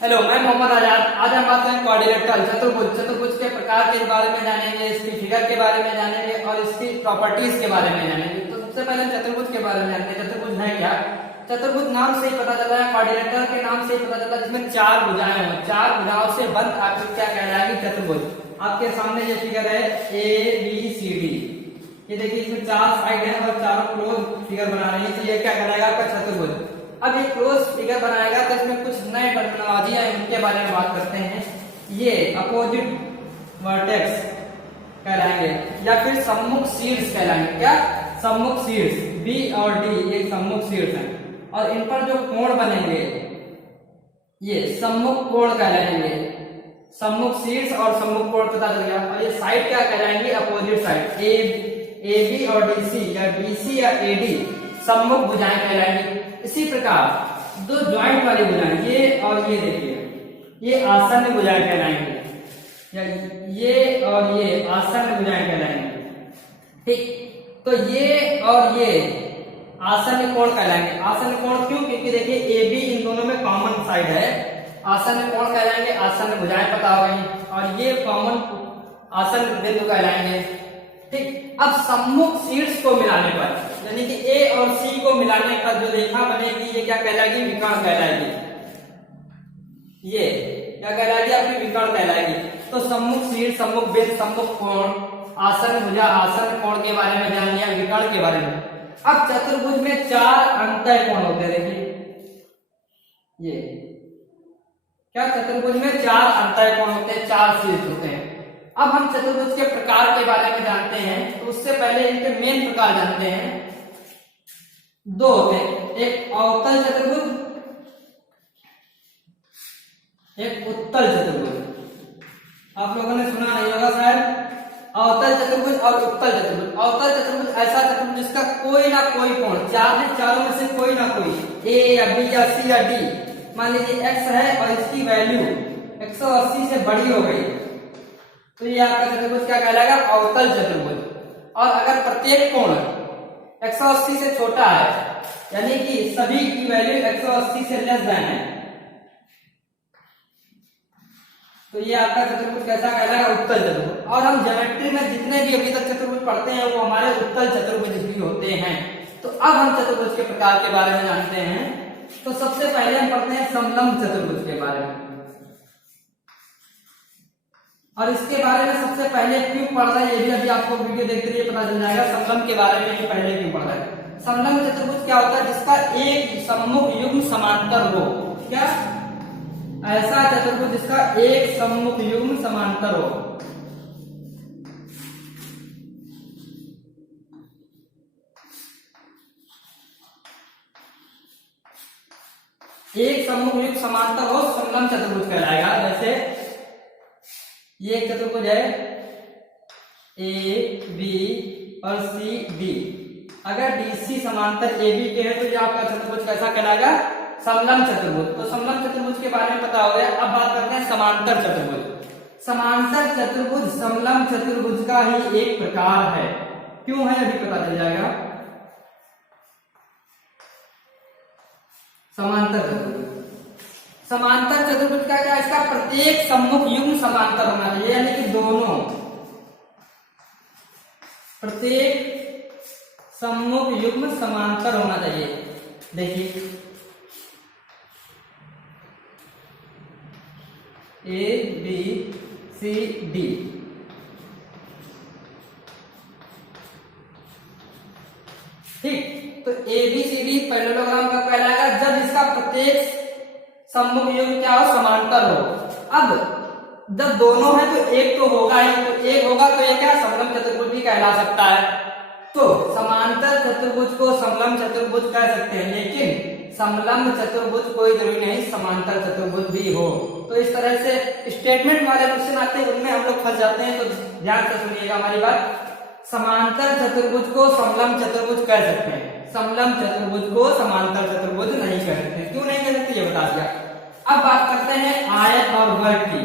Hello, मैं मोहम्मद आजाद। आज हम बात करें क्वाड्रिलेटरल चतुर्भुज। चतुर्भुज के प्रकार के बारे में जानेंगे, इसकी फिगर के बारे में जानेंगे और इसकी प्रॉपर्टीज के बारे में जानेंगे। तो सबसे पहले हम चतुर्भुज के बारे में जानते हैं। चतुर्भुज है क्या? चतुर्भुज नाम से ही पता चल रहा है, क्वाड्रिलेटरल के नाम से ही पता चल रहा है, जिसमें चार भुजाएं हों। चार भुजाओं से बंद आकृति क्या कहलाएगी? चतुर्भुज। आपके सामने ये फिगर है ABCD। ये देखिए, इसमें चार साइड है और चारों क्लोज फिगर बना रही है, तो ये क्या कहलाएगा? आपका चतुर्भुज। अब ये क्लोज फिगर बनाएगा तो इसमें कुछ नए टर्मिनोलॉजी है, उनके बारे में बात करते हैं। ये अपोजिट वर्टेक्स कहलाएंगे या फिर सम्मुख शीर्ष कहलाएंगे। क्या? सम्मुख शीर्ष। B और D ये सम्मुख शीर्ष है और इन पर जो कोण बनेंगे ये सम्मुख कोण कहलाएंगे। सम्मुख शीर्ष और सम्मुख कोण पता चल गया। और ये साइड क्या कहलाएंगे? Opposite side. AB और DC या BC या AD सम्मुख भुजाएं कहलाएंगी। इसी प्रकार दो ज्वाइंट वाली भुजाएं, ये और ये देखिए, ये आसन्न भुजाएं कहलाएंगी या ये और ये आसन्न भुजाएं कहलाएंगी। ठीक, तो ये और ये आसन्न कोण कहलाएंगे। आसन्न कोण क्यों? क्योंकि देखिए AB इन दोनों में कॉमन साइड है। आसन्न कोण कहलाएंगे, आसन्न भुजाएं पता हो गई, और ये कॉमन आसन्न बिंदु कहलाएंगे। ठीक, अब सम्मुख शीर्ष को मिलाने पर यानी कि A और C को मिलाने पर जो रेखा बनेगी ये क्या कहलाएगी? विकर्ण कहलाएगी। ये क्या कहलाएगी? अपनी विकर्ण कहलाएगी। तो सम्मुख शीर्ष, सम्मुख बिंदु, सम्मुख कोण, आसन्न भुजा, आसन्न कोण के बारे में जान लिया, विकर्ण के बारे में। अब चतुर्भुज में चार अंतः कोण होते हैं। देखिए ये क्या, चतुर्भुज में चार अंतः कोण होते हैं, चार शीर्ष होते हैं। अब हम चतुर्भुज के प्रकार के बारे में जानते हैं, तो उससे पहले इनके मेन प्रकार जानते हैं। दो होते हैं, एक अवतल चतुर्भुज, एक उत्तल चतुर्भुज। आप लोगों ने सुना नहीं होगा शायद, अवतल चतुर्भुज और उत्तल चतुर्भुज। अवतल चतुर्भुज ऐसा चतुर्भुज जिसका कोई ना कोई कोण, चार है, चारों में से कोई ना कोई, A या B या C या D, मान लीजिए X है और इसकी वैल्यू 180 से बड़ी हो गई, तो ये आपका चतुर्भुज क्या कहलाएगा? अवतल चतुर्भुज। और अगर प्रत्येक कोण 180 से छोटा है, यानी कि सभी की वैल्यू 180 से लेस देन है, तो ये आपका चतुर्भुज कैसा कहलाएगा? उत्तल चतुर्भुज। और हम ज्योमेट्री में जितने भी अभी तक चतुर्भुज पढ़ते हैं वो हमारे उत्तल चतुर्भुज भी होते हैं। तो अब हम चतुर्भुज के प्रकार के बारे में जानते हैं। तो सबसे पहले हम पढ़ते हैं समलंब चतुर्भुज के बारे में, और इसके बारे में सबसे पहले क्यों पढ़ रहे हैं ये भी अभी आपको वीडियो देखते रहिए पता चल जाएगा। समलंब के बारे में ये पहले क्यों पढ़ रहे हैं। समलंब चतुर्भुज क्या होता है? जिसका एक सम्मुख युग्म समांतर हो। क्या? ऐसा चतुर्भुज जिसका एक सम्मुख युग्म समांतर हो। एक सम्मुख युग्म समांतर हो, समलंब चतुर्भुज कहलाएगा। जैसे ये एक चतुर्भुज है AB और CD। अगर DC समांतर AB के हैं तो ये आपका चतुर्भुज कैसा कहलाएगा? समलंब चतुर्भुज। तो समलंब चतुर्भुज के बारे में पता हो गया। अब बात करते हैं समांतर चतुर्भुज। समांतर चतुर्भुज समलंब चतुर्भुज का ही एक प्रकार है। क्यों है अभी पता चल जाएगा। समांतर चतुर्भुज, समांतर चतुर्भुज का क्या? इसका प्रत्येक सम्मुख युग्म समांतर होना चाहिए, यानी कि दोनों, प्रत्येक सम्मुख युग्म समांतर होना चाहिए। देखिए ABCD, ठीक। तो ABCD पैरेललोग्राम का कहलाएगा जब इसका प्रत्येक सम्मुख युग्म क्या हो? समांतर हो। अब जब दोनों है तो एक तो होगा ही, तो एक होगा तो ये क्या? समलंब चतुर्भुज भी कहला सकता है। तो समांतर चतुर्भुज को समलंब चतुर्भुज कह सकते हैं, लेकिन समलंब चतुर्भुज कोई जरूरी नहीं समांतर चतुर्भुज भी हो। तो इस तरह से स्टेटमेंट वाले क्वेश्चन आते हैं, उनमें हम लोग फंस जाते हैं, तो ध्यान से सुनिएगा हमारी बात। समांतर चतुर्भुज को समलंब चतुर्भुज कह सकते हैं, समलंब चतुर्भुज को समांतर चतुर्भुज नहीं कह सकते। क्यों नहीं कह सकते ये बता दिया। अब बात करते हैं आयत और वर्ग की।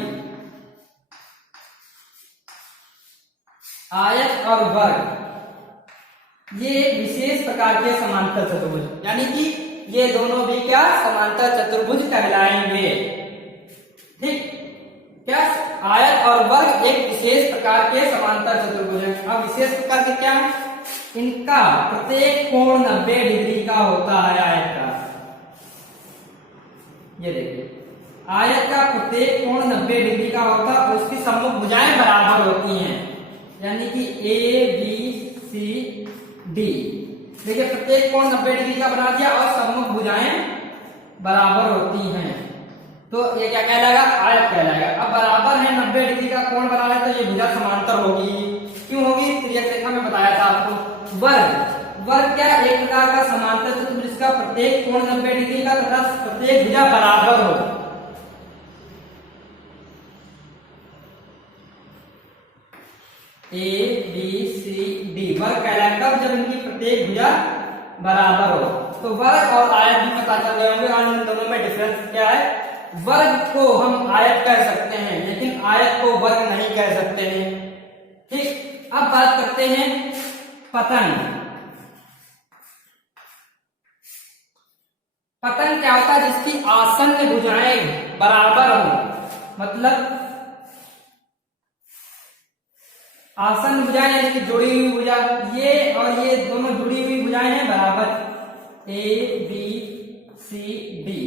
आयत और वर्ग ये एक विशेष प्रकार के समांतर चतुर्भुज, यानी कि ये दोनों भी क्या? समांतर चतुर्भुज कहलाएंगे। ठीक, क्या आयत और वर्ग एक विशेष प्रकार के समांतर चतुर्भुज हैं। अब विशेष प्रकार के क्या है, इनका प्रत्येक कोण 90 डिग्री का होता है। आयत का, ये देखिए, आयत का प्रत्येक कोण 90 डिग्री का होता है और उसकी सम्मुख भुजाएं बराबर होती हैं, यानी कि ए बी सी डी। देखिए, प्रत्येक कोण 90 डिग्री का बना दिया और सम्मुख भुजाएं बराबर होती हैं, तो ये क्या कहलाएगा, आयत कहलाएगा। अब बराबर है 90 डिग्री का कोण बना रहे तो ये भुजा समांतर होगी। क्यों होगी, तिर्यक रेखा में बताया था आपको। वर्ग, वर्ग क्या, एक प्रकार का समांतर चतुर्भुज जिसका प्रत्येक कोण 90 डिग्री का तथा प्रत्येक भुजा बराबर हो। ए बी सी डी वर्ग कहलाएगा जब इनकी प्रत्येक भुजा बराबर हो। तो वर्ग और आयत भी पता चल गए होंगे, और इन दोनों में डिफरेंस क्या है। वर्ग को हम आयत कह सकते हैं, लेकिन आयत को वर्ग नहीं कह सकते हैं। ठीक, अब बात करते हैं पतन। पतन क्या होता है, जिसकी आसन्न भुजाएं बराबर हो, मतलब आसन्न भुजाएं यानी कि जुड़ी हुई भुजा, ये और ये दोनों जुड़ी हुई भुजाएं हैं बराबर, ए बी सी डी,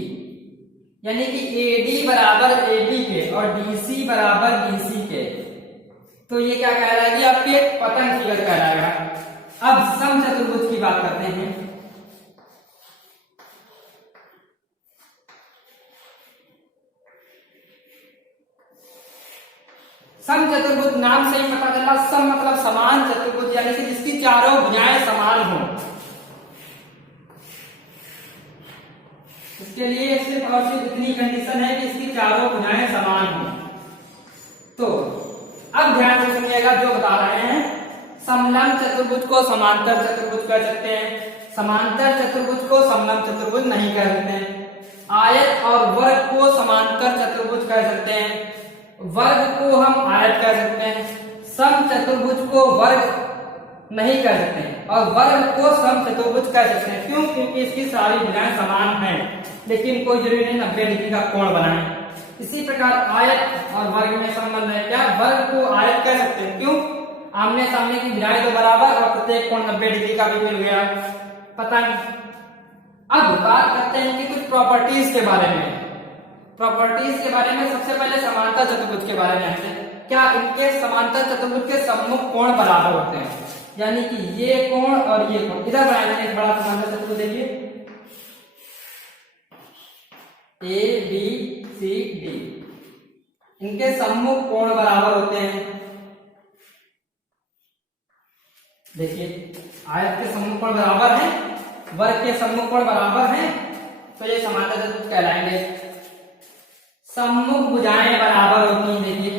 यानी कि ए डी बराबर ए बी के और डी सी बराबर डी सी के। तो ये क्या कहलाएगी, आपकी एक पतन फिगर कहलाएगा। अब समचतुर्भुज की बात करते हैं। समचतुर्भुज नाम से ही पता चला, सम मतलब समान चतुर्भुज, यानी कि जिसकी चारों भुजाएं समान हो। इसके लिए सिर्फ और सिर्फ इतनी कंडीशन है कि इसकी चारों भुजाएं समान हो। तो अब ध्यान से सुनिएगा जो बता रहे हैं। समलंब चतुर्भुज को समांतर चतुर्भुज कह सकते हैं, समांतर चतुर्भुज को समलंब चतुर्भुज नहीं कह सकते हैं। आयत और वर्ग को समांतर चतुर्भुज कह सकते हैं, वर्ग को हम आयत कह सकते हैं। सम चतुर्भुज को वर्ग नहीं कह सकते हैं और वर्ग को सम चतुर्भुज कह सकते हैं। क्यों, क्योंकि इसकी सारी भुजाएं समान हैं, लेकिन कोई जरूरी नहीं 90 डिग्री का कोण बनाए। इसी प्रकार आयत और वर्ग में संबंध है, क्या वर्ग को आयत कह सकते हैं, क्यों, आमने सामने की भुजाएं तो बराबर और प्रत्येक कोण 90 डिग्री का भी मिल गया। पता नहीं। अब बात करते हैं कि कुछ प्रॉपर्टीज के बारे में। प्रॉपर्टीज के बारे में सबसे पहले समांतर चतुर्भुज के बारे में जानते हैं। क्या इनके समांतर चतुर्भुज के सम्मुख कोण बराबर होते हैं, यानी कि ये कोण और ये कोण। इधर बना लेंगे एक बड़ा समांतर चतुर्भुज, देखिए ए बी सी डी, इनके सम्मुख कोण बराबर होते हैं। देखिए, आयत के सम्मुख कोण बराबर है, वर्ग के सम्मुख कोण बराबर है, तो ये समांतर चतुर्भुज कहलाएंगे। सम्मुख भुजाएं बराबर होती हैं, देखिए,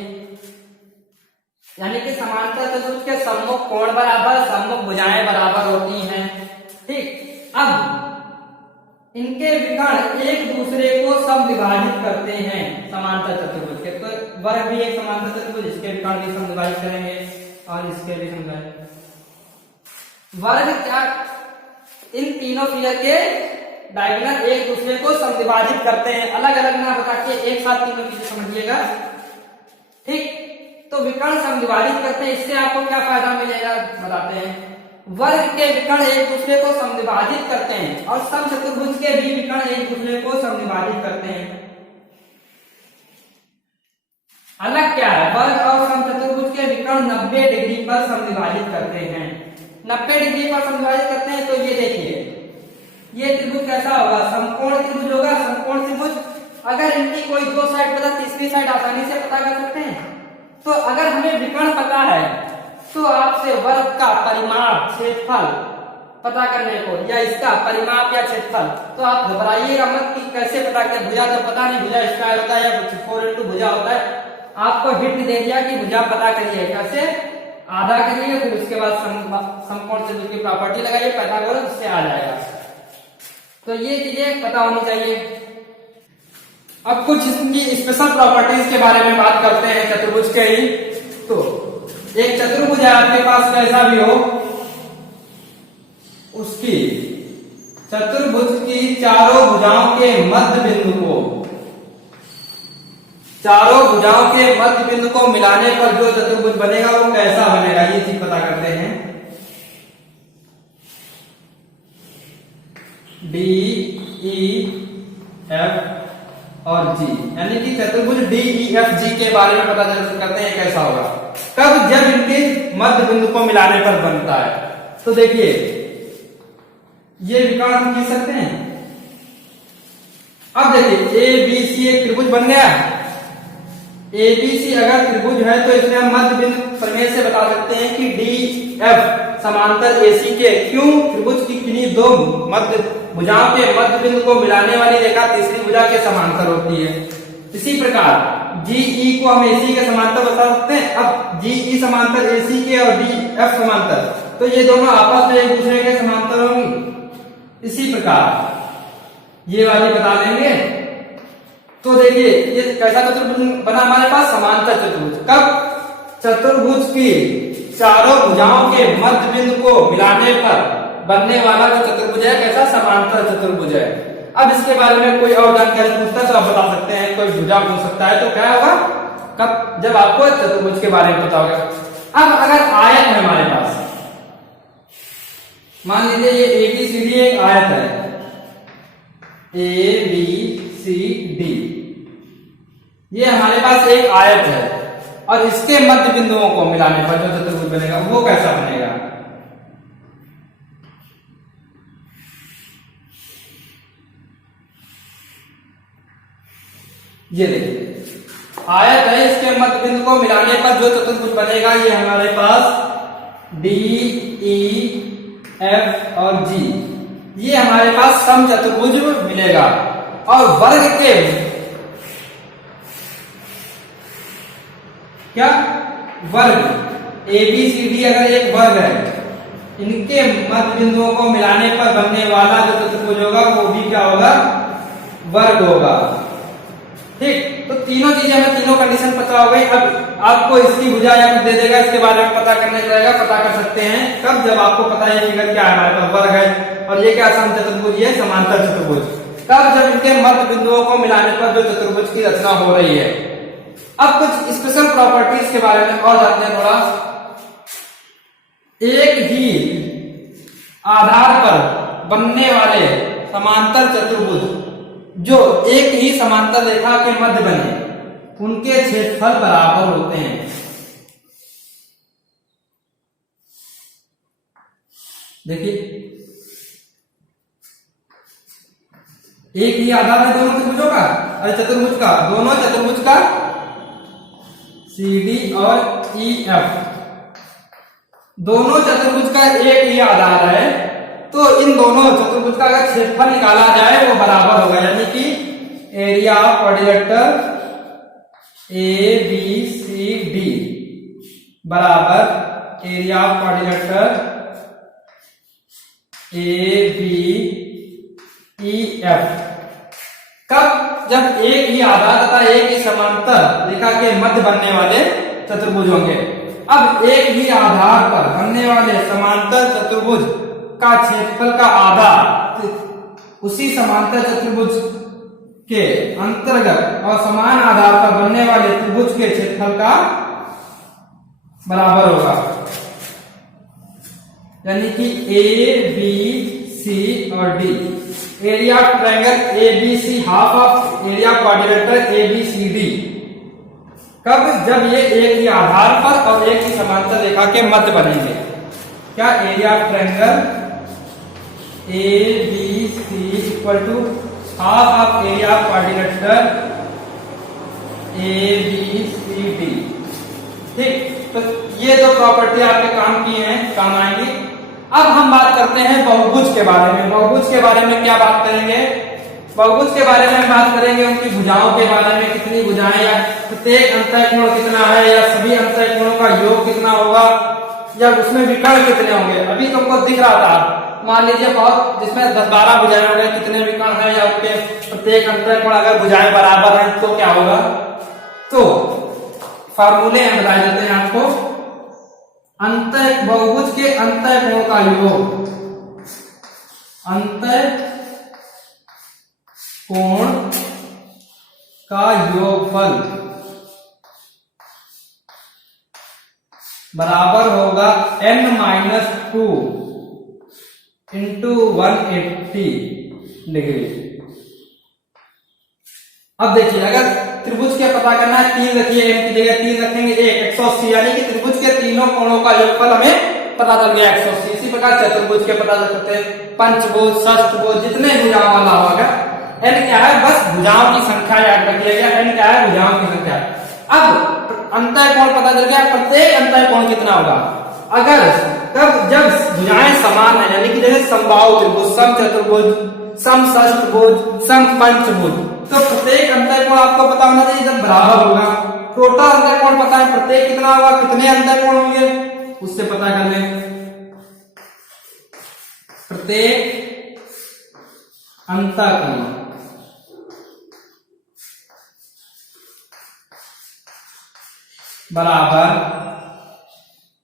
यानी कि समांतर चतुर्भुज के सम्मुख कोण बराबर, सम्मुख भुजाएं बराबर होती हैं। ठीक, अब इनके विकर्ण एक दूसरे को समविभाजित करते हैं समांतर चतुर्भुज के। तो वर्ग भी एक समांतर चतुर्भुज, इसके विकर्ण भी समविभाजित करेंगे और इसके भी समविभाजित। वर्ग क्या, इन तीनों फिगर के डायगोनल एक दूसरे को समविभाजित करते हैं, अलग अलग ना बता के एक साथ तीनों चीजें समझिएगा। ठीक, तो विकर्ण समविभाजित करते हैं, इससे आपको क्या फायदा मिलेगा बताते हैं। वर्ग के विकर्ण एक दूसरे को समविभाजित करते हैं और समचतुर्भुज के भी विकर्ण एक दूसरे को समविभाजित करते हैं। अलग क्या है, वर्ग और समचतुर्भुज के विकर्ण 90 डिग्री पर समविभाजित करते हैं। 90 डिग्री पर समविभाजित करते हैं, तो ये देखिए, ये त्रिभुज कैसा होगा, समकोण त्रिभुज होगा। समकोण त्रिभुज अगर इनकी कोई दो साइड पता, तीसरी साइड आसानी से पता कर सकते हैं। तो अगर हमें विकर्ण पता है तो आपसे वर्ग का परिमाप, क्षेत्रफल पता करने को, या इसका परिमाप या क्षेत्रफल, तो आप घबराइएगा मत कि कैसे पता करें। भुजा तो पता नहीं, भुजा स्क्वायर होता है या कुछ 4 × भुजा होता है। आपको हिंट दे दिया कि भुजा पता करिए, कैसे, आधा करिए, फिर उसके बाद समकोण त्रिभुज की प्रॉपर्टी लगाइए, पाइथागोरस, उससे आ जाएगा। तो ये चीजें पता होनी चाहिए। अब कुछ इसकी स्पेशल प्रॉपर्टीज के बारे में बात करते हैं चतुर्भुज के ही। तो एक चतुर्भुज है आपके पास, कैसा भी हो, उसकी चतुर्भुज की चारों भुजाओं के मध्य बिंदु को, चारों भुजाओं के मध्य बिंदु को मिलाने पर जो चतुर्भुज बनेगा वो कैसा बनेगा, ये चीज पता करते हैं। डी ई एफ और जी, यानी कि चतुर्भुज डी ई एफ जी के बारे में पता करते हैं कैसा होगा, कब, जब इनके मध्य बिंदु को मिलाने पर बनता है। तो देखिए ये विकर्ण हम खींच सकते हैं। अब देखिए ए बी सी एक त्रिभुज बन गया। ए बी सी अगर त्रिभुज है तो इसमें हम मध्य बिंदु प्रमेय से बता सकते हैं कि डी एफ समांतर ए सी के, क्यों, त्रिभुज की किन्हीं दो मध्य भुजाओं के मध्य बिंदु को मिलाने वाली रेखा तीसरी भुजा के समांतर होती है। इसी प्रकार जी ई को हम ए सी के समांतर बता सकते हैं। अब जी ई समांतर ए सी के और डी एफ समांतर, तो ये दोनों आपस में एक दूसरे के समांतर होंगी। इसी प्रकार ये वाली बता देंगे। तो देखिए ये कैसा चतुर्भुज बना हमारे पास, समांतर चतुर्भुज। कब, चतुर्भुज की चारों भुजाओं के मध्य बिंदु को मिलाने पर बनने वाला जो चतुर्भुज है कैसा, समांतर चतुर्भुज है। अब इसके बारे में कोई और जानकारी पूछता है तो आप बता सकते हैं, कोई भुजा पूछ सकता है तो क्या होगा, कब, जब आपको चतुर्भुज के बारे में पता होगा। अब अगर आयत है हमारे पास, मान लीजिए ये ए बी सी डी एक आयत है, ए बी सी डी, ये हमारे पास एक आयत है और इसके मध्य बिंदुओं को मिलाने पर जो चतुर्भुज बनेगा वो कैसा बनेगा। ये देखिए आयत है, इसके मध्य बिंदु को मिलाने पर जो चतुर्भुज बनेगा ये हमारे पास डी ई एफ और जी, ये हमारे पास सम चतुर्भुज मिलेगा। और वर्ग के क्या, वर्ग ए बी सी डी अगर एक वर्ग है, इनके मध्य बिंदुओं को मिलाने पर बनने वाला जो चतुर्भुज होगा वो भी क्या होगा, वर्ग होगा। ठीक, तो तीनों चीजें हमें, तीनों कंडीशन पता हो गई। अब आपको इसकी भुजा या कुछ दे देगा, इसके बारे में पता करने जाएगा, पता कर सकते हैं कब, जब आपको पता है फिगर क्या है, हमारे पास वर्ग है और ये क्या सम चतुर्भुज, ये समांतर चतुर्भुज। कब, जब इनके मध्य बिंदुओं को मिलाने पर जो चतुर्भुज की रचना हो रही है। अब कुछ स्पेशल प्रॉपर्टीज के बारे में और जानते हैं थोड़ा। एक ही आधार पर बनने वाले समांतर चतुर्भुज जो एक ही समांतर रेखा के मध्य बने, उनके क्षेत्रफल बराबर होते हैं। देखिए एक ही आधार है दोनों त्रिभुजों का, अरे चतुर्भुज का, दोनों चतुर्भुज का सी डी और ई एफ, दोनों चतुर्भुज का एक ही आधार है, तो इन दोनों चतुर्भुज का अगर क्षेत्रफल निकाला जाए वो बराबर होगा, यानी कि area of quadrilateral A B C D बराबर area of quadrilateral A B E F. कब, जब एक ही आधार तथा एक ही समांतर रेखा के मध्य बनने वाले चतुर्भुज होंगे। अब एक ही आधार पर बनने वाले समांतर चतुर्भुज का क्षेत्रफल का आधा उसी समांतर चतुर्भुज के अंतर्गत और समान आधार पर बनने वाले त्रिभुज के क्षेत्रफल का बराबर होगा, यानी कि ए बी सी और D. Area of triangle A B C half of area quadrilateral A B C D. कब, जब ये एक ही आधार पर और एक ही समांतर रेखा के मध्य बनेंगे। क्या, area of triangle A B C equal to half of area of quadrilateral A B C D. ठीक, तो ये दो प्रॉपर्टी आपके काम की हैं, काम आएंगी। अब हम बात करते हैं बहुभुज के बारे में। बहुभुज के बारे में क्या बात करेंगे, बहुभुज के बारे में हम बात करेंगे उनकी भुजाओं के बारे में, कितनी भुजाएं या प्रत्येक अंतःकोण कितना है या सभी अंतःकोणों का योग कितना होगा या उसमें विकर्ण कितने होंगे। अभी तुमको दिख रहा था, मान लीजिए बहुत जिसमें 10-12 भुजाएं होंगे, कितने विकर्ण है या उनके प्रत्येक अंतःकोण अगर भुजाएं बराबर हैं तो क्या होगा। तो फार्मूले हम बताए जाते हैं आपको। बहुभुज के अंतःकोण का योग, अंतःकोण का योगफल बराबर होगा n-2 इंटू 180 डिग्री। अब देखिए अगर त्रिभुज के पता करना है, 3 रखिए, n की जगह 3 रखेंगे, 180 यानी कि त्रिभुज के तीनों कोणों का योगफल हमें पता चल गया 180। इसी प्रकार चतुर्भुज के पता चल सकते हैं, पंचभुज, षष्ठभुज, जितने भुजाओं वाला होगा। n क्या है, बस भुजाओं की संख्या याद रखिएगा, n क्या है, भुजाओं की संख्या। अब अंतःकोण पता चल गया, प्रत्येक अंतःकोण कितना होगा। अगर तब जब भुजाएं समान है, यानी कि जैसे समबाहु त्रिभुज, सम चतुर्भुज, सम षष्ठभुज, सम पंचभुज, तो प्रत्येक अंतःकोण आपको पता होना चाहिए जब बराबर होगा। टोटल अंतःकोण पता है, प्रत्येक कितना होगा, कितने अंतःकोण होंगे उससे पता कर लें। प्रत्येक अंतःकोण बराबर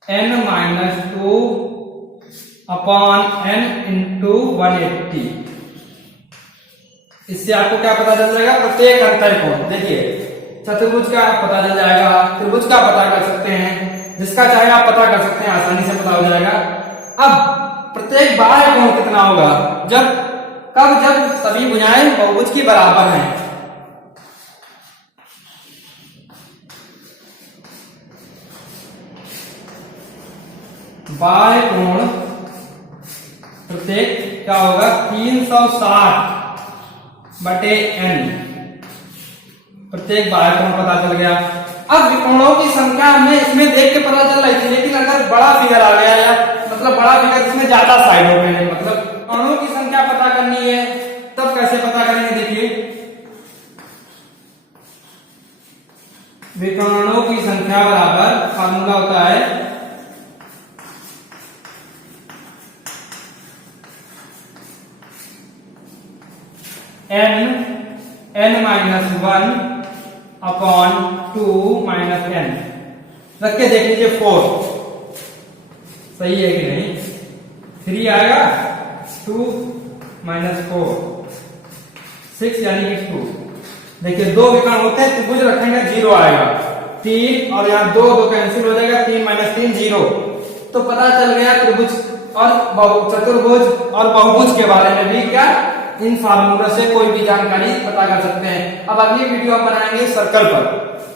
n-2 अपॉन n इंटू 180। इससे आपको क्या पता चल जाएगा, प्रत्येक अंतःकोण। देखिए चतुर्भुज का पता चल जाएगा, त्रिभुज का पता कर सकते हैं, जिसका चाहे आप पता कर सकते हैं, आसानी से पता हो जाएगा। अब प्रत्येक बाह्य कोण कितना होगा, जब सभी भुजाएं बहुभुज की बराबर हैं। बाह्य कोण प्रत्येक क्या होगा, 360 बटे n। प्रत्येक बाह्य कोण पता चल गया। अब विकोणों की संख्या हमें इसमें देख के पता चल रही थी, लेकिन अगर बड़ा फिगर आ गया, या मतलब बड़ा फिगर इसमें ज्यादा साइड हो गए हैं, मतलब कोणों की संख्या पता करनी है, तब कैसे पता करेंगे। देखिए विकोणों की संख्या बराबर फार्मूला होता है n-1 अपॉन 2 माइनस n। रख के देख लीजिए 4 सही है कि नहीं, 3 आएगा, 2 माइनस 4 6 यानी कि 2। देखिए दो विकर्ण होते हैं, त्रिभुज रखेंगे 0 आएगा, 3 और यहाँ 2 कैंसिल हो जाएगा, 3 माइनस 3 0। तो पता चल गया त्रिभुज और चतुर्भुज और बहुभुज के बारे में भी क्या इन फार्मूला से कोई भी जानकारी पता कर सकते हैं। अब अगली वीडियो हम बनाएंगे सर्कल पर।